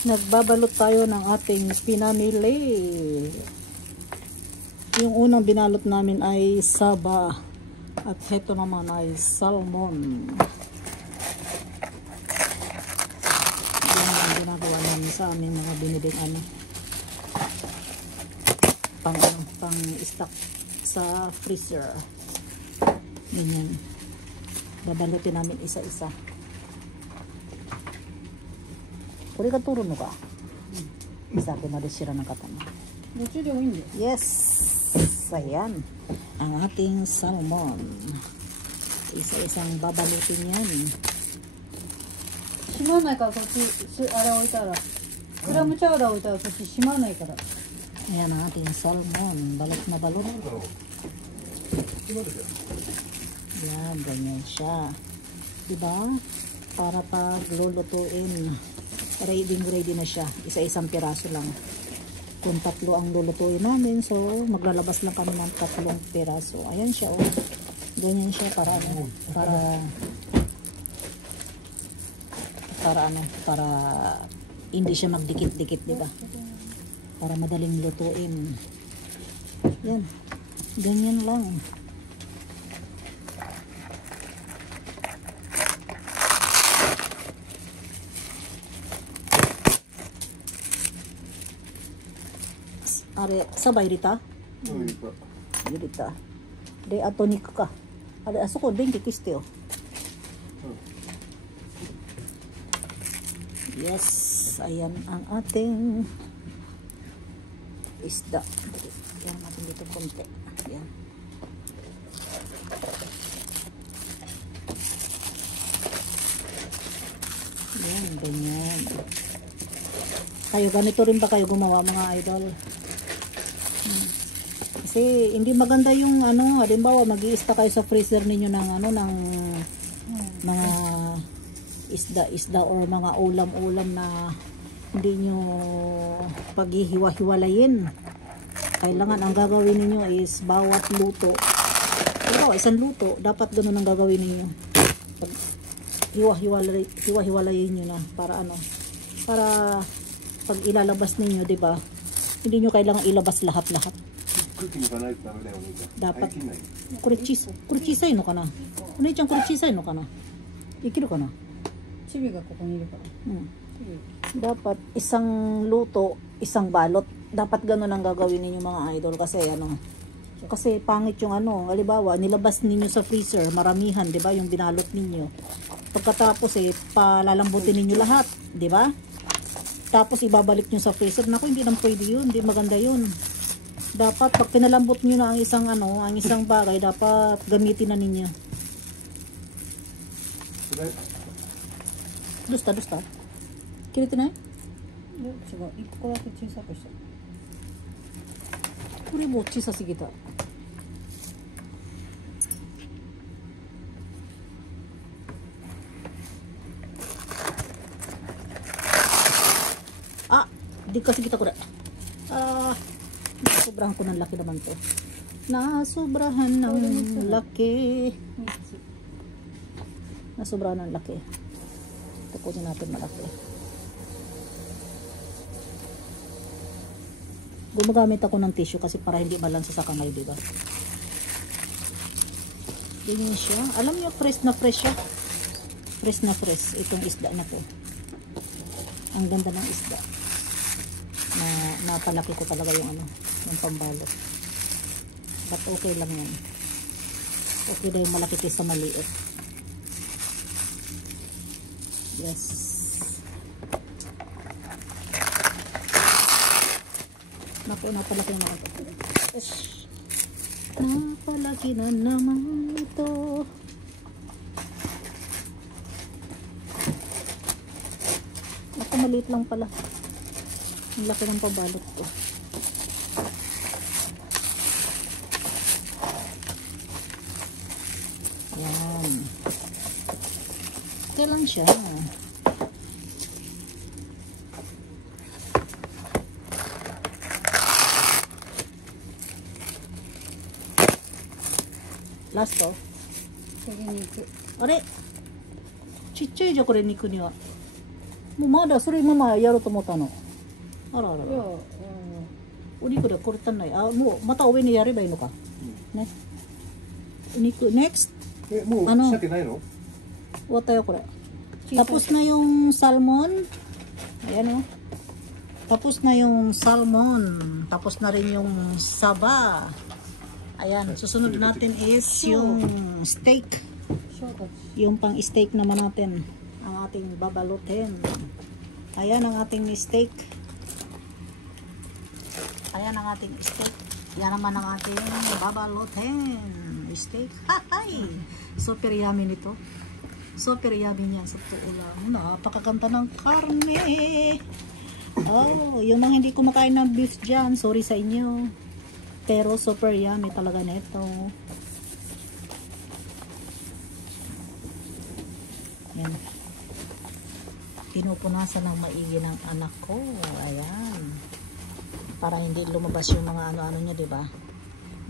Nagbabalot tayo ng ating pinamili. Yung unang binalot namin ay saba. At heto naman ay salmon. Yan ang ginagawa namin sa aming mga biniling pang stock sa freezer. Ganyan. Babalutin namin isa-isa. Kuri ka turo no ka? Isa ko na desira ng katana. Yes! Ayan. Ang ating salmon. Isa-isang babalutin yan. Shimanai ka so ara oitara. Gram chawra oitara so shimanai kara. Ayan ang ating salmon. Balot na balot. Yan, ganyan siya. Diba? Para pag lulutuin, ready na siya. Isa-isang piraso lang. Kung 3 ang lulutuin namin, so maglalabas lang kami ng 3 piraso. Ayan siya, oh. Ganyan siya para hindi siya magdikit-dikit, diba? Para madaling lutuin. Yan. Ganyan lang. Are sabay rita? Rita. De atonik ka. Are aso ko din kikiste oh. Yes, ayan ang ating isda. Yan natin dito konti. Yan. Yan, ganyan. Kayo ganito rin ba kayo gumawa mga idol? Kasi hindi maganda yung halimbawa mag-i-stock kayo sa freezer ninyo ng ng mga isda or mga ulam-ulam na hindi nyo paghihiwa-hiwalayin. Kailangan ang gagawin ninyo is bawat luto. Pero isang luto, dapat ganoon ang gagawin ninyo. Pag hiwa-hiwalayin nyo na para para pag ilalabas ninyo, 'di ba? Hindi nyo kailangan ilabas lahat-lahat. Dapat kurechisay no kana. Unay-chan kurechisay no kana. Ikiru kana. Chibi ga koko ni iru kana. Dapat isang luto, isang balot. Dapat ganoon ang gagawin niyo mga idol kasi kasi pangit yung halimbawa nilabas ninyo sa freezer, maramihan, 'di ba, yung binalot ninyo. Pagkatapos palalambutin ninyo lahat, 'di ba? Tapos ibabalik nyo sa freezer. Naku, hindi nang pwede yun. Hindi maganda yun. Dapat pag pinalambot nyo na ang isang bagay, dapat gamitin na ninyo. Dusta. Kirito na eh? Kuri mo, chisa sigita. Di kasi kita ko na. Sobrahan ko ng laki naman to. Nasobrahan ng laki. Nasobrahan ng laki. Tukunin natin malaki. Gumagamit ako ng tissue kasi para hindi malansa sa kamay, diba? Ganyan siya. Alam niyo, fresh na fresh siya. Fresh na fresh. Itong isda na to. Ang ganda ng isda. Napalaki ko talaga yung yung pambalot. But okay lang yan. Okay na yung malaki kaysa maliit. Yes. Naku, napalaki na ito. Napalaki na naman ito. Naku, maliit lang pala. Ang laki ng pabalot ko. Yan. Kailan siya? Last to. Sige, niku. Are? ちっちゃいじゃこれ肉には。もうまだそれ今やろうと思ったの。あらあら。お肉でこれ足んない。あ、もうまた上にやればいいのか。ね。お肉、next. もう鮭ないの？終わったよこれ。Tapos na yung salmon. Ayan o. Tapos na yung salmon. Tapos na rin yung saba. Ayan. Susunod natin is yung steak. Yung pang steak naman natin. Ang ating babalutin. Ayan ang ating steak. Ayan ang ating steak. Yan naman ang ating babalutin. Steak. Hay! Super yummy nito. Super yummy niya sa totoo lang. Napakaganda ng karne. Oh, yung mga hindi kumakain ng beef dyan, sorry sa inyo. Pero super yummy talaga nito. Yan. Pinupunasan ng maigi ng anak ko. Ayan. Para hindi lumabas yung mga ano-ano niya, di ba?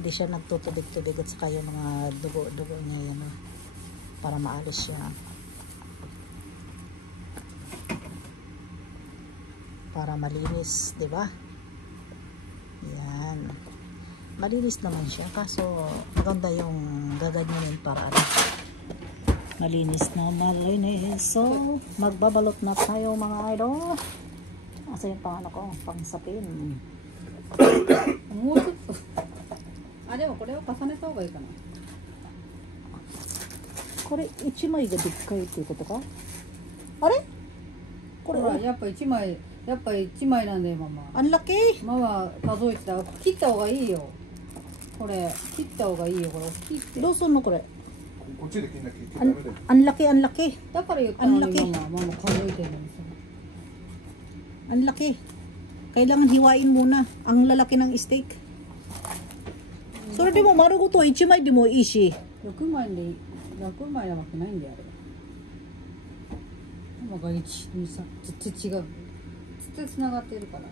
Hindi siya nagtutubig-tubig at saka yung mga dugo-dugo niya yan. Para maalis siya. Para malinis, di ba? Yan. Malinis naman siya. Kaso maganda yung gaganyanin para ano. Malinis na malinis. So, magbabalot na tayo mga idol. Asa yung pang ano ko? Pang sapin. もうちょっとあ、でもこれを重ねた方がいいかな。これ1枚がでっかいっていうことか。あれこれほらやっぱ1枚、やっぱ1枚なんでママ。ang laki. ママ数えてた。切った方がいいよ。これ切った方がいいよ。これ切って。どうすんのこれ。こっちで切んなきゃいけない。 ang laki, ang laki. だから言ったのang laki. にママ数えてるのにさ。 Ang laki. Kailangan hiwain muna ang lalaki ng steak. So, di mo marugo to 1枚でもいいし。6枚で6枚なわけないんだよあれ。ママが1、2、3絶対違う。絶対繋がってるから。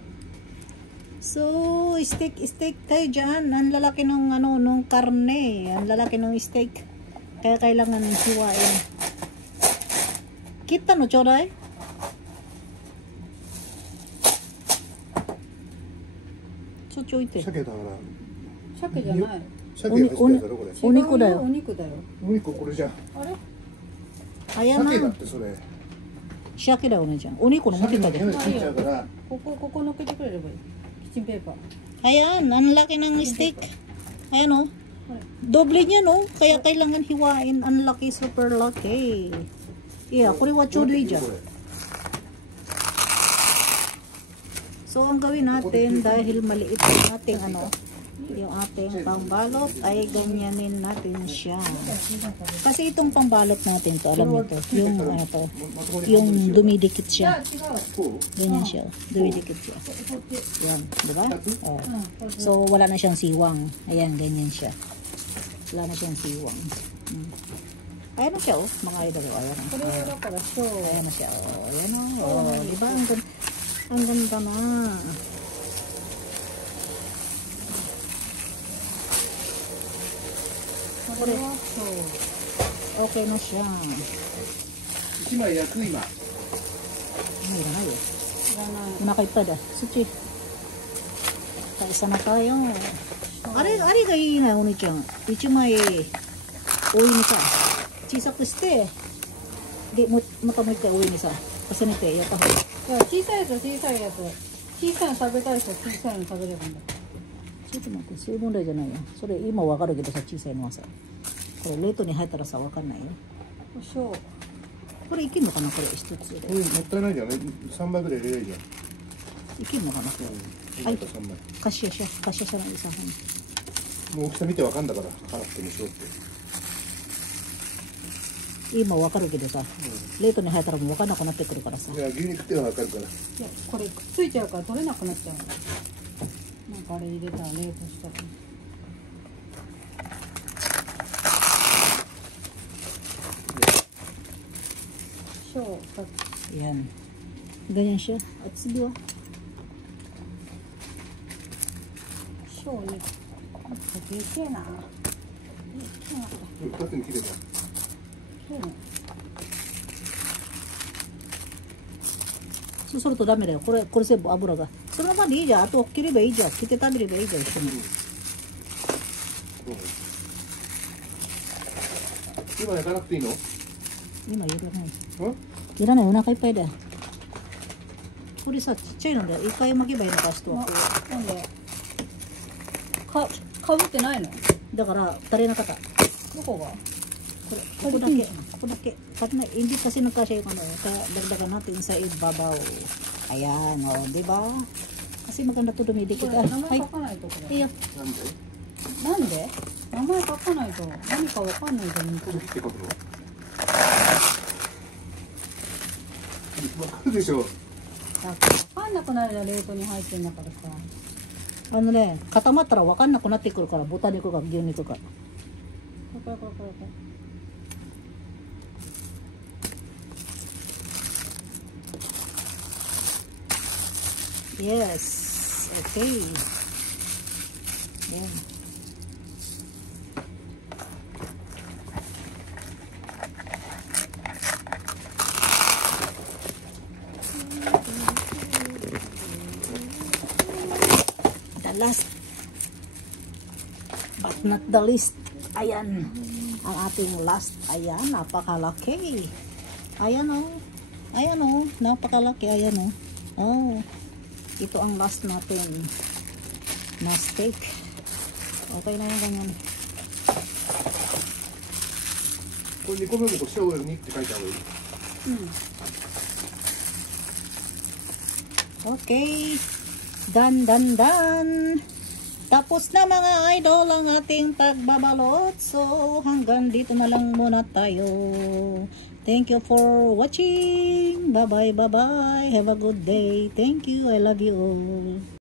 So, steak tayo dyan. Ang lalaki ng ano, nung karne. Ang lalaki ng steak. Kaya kailangan hiwain. Kita no, choray? So, choyte. 鮭だから。鮭じゃない。鮭が入ってるだろこれ。お肉だよ。お肉だよ。お肉これじゃん。あれ Ayan 鮭だっ na. てそれ。 Shaki daw na dyan. O肉の持ってたじゃん。鮭の匂いついちゃうから。ここ乗っけてくれればいい。キッチンペーパー。 Ayan, ang laki ng steak. Ayan o. Doble niya no. Kaya kailangan hiwain. Ang laki, super laki. Yeah, kuri wa chodoy dyan. So, ang gawin natin dahil maliit yung ating ano, yung ating pangbalot ay ganyanin natin siya. Kasi itong pangbalot natin to, alam niyo to, yung ano to, yung dumidikit siya. Ganyan siya, dumidikit siya. Yan, di ba? Oh. So, wala na siyang siwang. Ayan, ganyan siya. Wala na siyang siwang. Ayan na siya, oh, mga idol. Ayan na. Ayan na siya, oh. Ayan, oh. Di ba? Ang ganda na. Okay na siya. 1枚焼く今。 Ay, na kayo. Nakaipada. Suchi. Kaisa na tayo. Ari ga ii na, Oni-chan. 1枚多いにさ。小さくして、で、またもう一回多いにさ。重ねてやった方がいい。小さいやつは小さいやつ。小さいの食べたい人は小さいの食べればいいんだ。ちょっと待って、そういう問題じゃないよ。それ今わかるけどさ、小さいのはさ。これ冷凍に入ったらさ、わかんないよ。胡椒。これいけんのかな、これ一つで。もったいないじゃんね。3枚ぐらい入れないじゃん。いけんのかな、これ。はい。3枚。カシヤシャないさ。もう大きさ見てわかんだから、辛くてもしろって。今わかるけどさ、冷凍に入ったらもうわかんなくなってくるからさ。いや、牛肉ってのはわかるから。いや、これくっついちゃうから取れなくなっちゃうの。なんかあれ入れたら冷凍したら。塩2つ。 Yan. Ganyan siya. At sige oh. 塩2個。でけえな。2つに切れば。そうするとダメだよ。これ全部油が。そのままでいいじゃん。あと切ればいいじゃん。切って食べればいいじゃん。一緒に。今焼かなくていいの？今いらない。うん？いらない。お腹いっぱいだよ。これさ、ちっちゃいので、一回巻けばいいのか、人は。なんでかぶってないの？だから、足りなかった。どこが？ここだけ。ここだけ. Karena hindi kasi nagkasya yung ano, kaya dagdagan natin sa ibabaw. Ayan, o, di ba? Kasi maganda to dumidikit. 名前書かないとこれ。いや、なんで？名前書かないと何かわかんないじゃん。これ切って書くの？わかるでしょ。だってわかんなくなるじゃん、冷凍に入ってんだからさ。あのね、固まったら分かんなくなってくるから、豚肉が牛肉が。これ。Yes. Okay. Yan. The last but not the least. Ayan. Ang ating last. Ayan. Napakalaki. Ayan o. Ayan o. Napakalaki. Ayan o. Oh. Ito ang last natin na steak. Okay na yung ganyan. これ2個目もこう塩にって書いてある。Okay. Done. Tapos na mga idol ang ating pagbabalot. So hanggang dito na lang muna tayo. Thank you for watching. Bye bye. Have a good day. Thank you. I love you all.